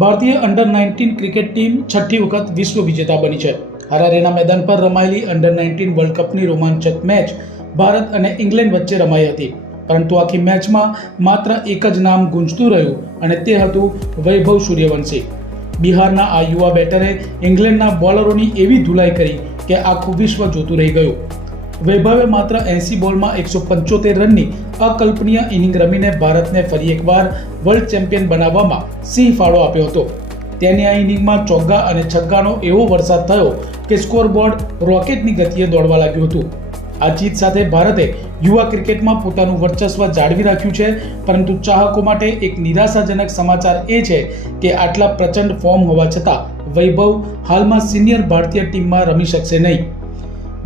ભારતીય under nineteen cricket team છઠ્ઠી વખત વિશ્વ વિજેતા બની છે. હરારેના મેદાન પર રમાયેલી અંડર નાઇન્ટીન વર્લ્ડ કપની રોમાંચક મેચ ભારત અને ઇંગ્લેન્ડ વચ્ચે રમાઈ હતી. પરંતુ આખી મેચમાં માત્ર એક જ નામ ગુંજતું રહ્યું અને તે હતું વૈભવ સૂર્યવંશી. બિહારના આ યુવા બેટરે ઇંગ્લેન્ડના બોલરોની એવી ધુલાઈ કરી કે આખું વિશ્વ જોતું રહી ગયું. વૈભવે માત્ર એંસી બોલમાં એકસો પંચોતેર રનની અકલ્પનીય ઇનિંગ રમીને ભારતને ફરી એકવાર વર્લ્ડ ચેમ્પિયન બનાવવામાં સિંહ ફાળો આપ્યો હતો. તેની આ ઇનિંગમાં ચોગ્ગા અને છગ્ગાનો એવો વરસાદ થયો કે સ્કોરબોર્ડ રોકેટની ગતિએ દોડવા લાગ્યું હતું. આ જીત સાથે ભારતે યુવા ક્રિકેટમાં પોતાનું વર્ચસ્વ જાળવી રાખ્યું છે, પરંતુ ચાહકો માટે એક નિરાશાજનક સમાચાર એ છે કે આટલા પ્રચંડ ફોર્મ હોવા છતાં વૈભવ હાલમાં સિનિયર ભારતીય ટીમમાં રમી શકશે નહીં.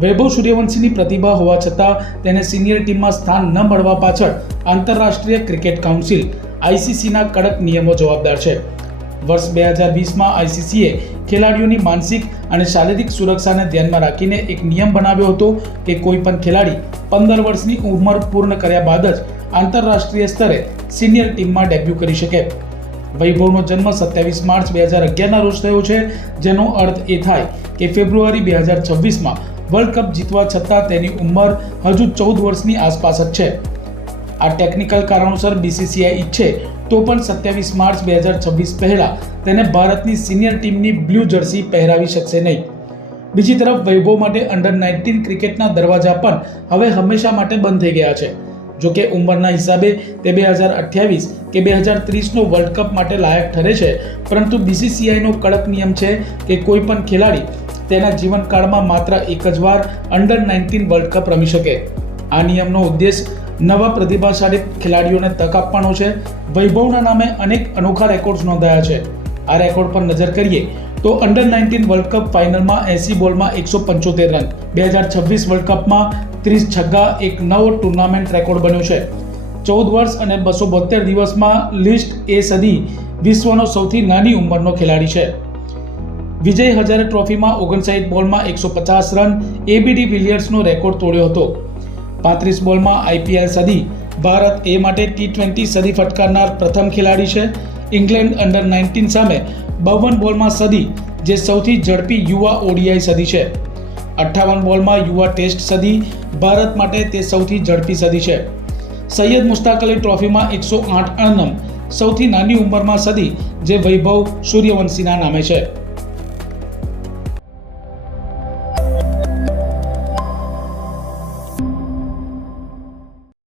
વૈભવ સૂર્યવંશીની પ્રતિભા હોવા છતાં તેને સિનિયર ટીમમાં સ્થાન ન મળવા પાછળ આંતરરાષ્ટ્રીય ક્રિકેટ કાઉન્સિલ આઈસીસીના કડક નિયમો જવાબદાર છે. વર્ષ બે હજાર વીસમાં આઈસીસીએ ખેલાડીઓની માનસિક અને શારીરિક સુરક્ષાને ધ્યાનમાં રાખીને એક નિયમ બનાવ્યો હતો કે કોઈ પણ ખેલાડી પંદર વર્ષની ઉંમર પૂર્ણ કર્યા બાદ જ આંતરરાષ્ટ્રીય સ્તરે સિનિયર ટીમમાં ડેબ્યુ કરી શકે. વૈભવનો જન્મ સત્યાવીસ માર્ચ બે હજાર અગિયારના રોજ થયો છે, જેનો અર્થ એ થાય કે ફેબ્રુઆરી બે હજાર છવ્વીસમાં વર્લ્ડ કપ જીતવા છતાં તેની ઉંમર હજુ ચૌદ વર્ષની આસપાસ જ છે. આ ટેકનિકલ કારણોસર બીસીસીઆઈ ઈચ્છે તો પણ સત્યાવીસ માર્ચ બે હજાર છવ્વીસ પહેલાં તેને ભારતની સિનિયર ટીમની બ્લુ જર્સી પહેરાવી શકશે નહીં. બીજી તરફ વૈભવ માટે અંડર નાઇન્ટીન ક્રિકેટના દરવાજા પણ હવે હંમેશા માટે બંધ થઈ ગયા છે. જો કે ઉંમરના હિસાબે તે બે હજાર અઠ્યાવીસ કે બે હજાર ત્રીસનો વર્લ્ડ કપ માટે લાયક ઠરે છે, પરંતુ બીસીસીઆઈનો કડક નિયમ છે કે કોઈ પણ ખેલાડી તેના જીવનકાળમાં માત્ર એક જ વાર અંડર નાઇન્ટીન વર્લ્ડ કપ રમી શકે. આ નિયમનો ઉદ્દેશ નવા પ્રતિભાશાળી ખેલાડીઓને તક આપવાનો છે. વૈભવના નામે અનેક અનોખા રેકોર્ડ્સ નોંધાયા છે. આ રેકોર્ડ પર નજર કરીએ તો અંડર નાઇન્ટીન વર્લ્ડ કપ ફાઇનલમાં એસી બોલમાં એકસો પંચોતેર રન, બે હજાર છવ્વીસ વર્લ્ડ કપમાં ત્રીસ છગ્ગા એક નવો ટુર્નામેન્ટ રેકોર્ડ બન્યો છે. ચૌદ વર્ષ અને બસો બોતેર દિવસમાં લિસ્ટ એ સદી વિશ્વનો સૌથી નાની ઉંમરનો ખેલાડી છે. વિજય હજારે ટ્રોફીમાં ઓગણસાઠ બોલમાં એકસો પચાસ રન એબીડી વિલિયર્સનો રેકોર્ડ તોડ્યો હતો. પાંત્રીસ બોલમાં આઈપીએલ સદી. ભારત એ માટે ટી ટ્વેન્ટી સદી ફટકારનાર પ્રથમ ખેલાડી છે. ઇંગ્લેન્ડ અંડર નાઇન્ટીન સામે બાવન બોલમાં સદી, જે સૌથી ઝડપી યુવા ઓડીઆઈ સદી છે. અઠ્ઠાવન બોલમાં યુવા ટેસ્ટ સદી, ભારત માટે તે સૌથી ઝડપી સદી છે. સૈયદ મુશ્તાક અલી ટ્રોફીમાં એકસો આઠ અણનમ, સૌથી નાની ઉંમરમાં સદી, જે વૈભવ સૂર્યવંશીના નામે છે.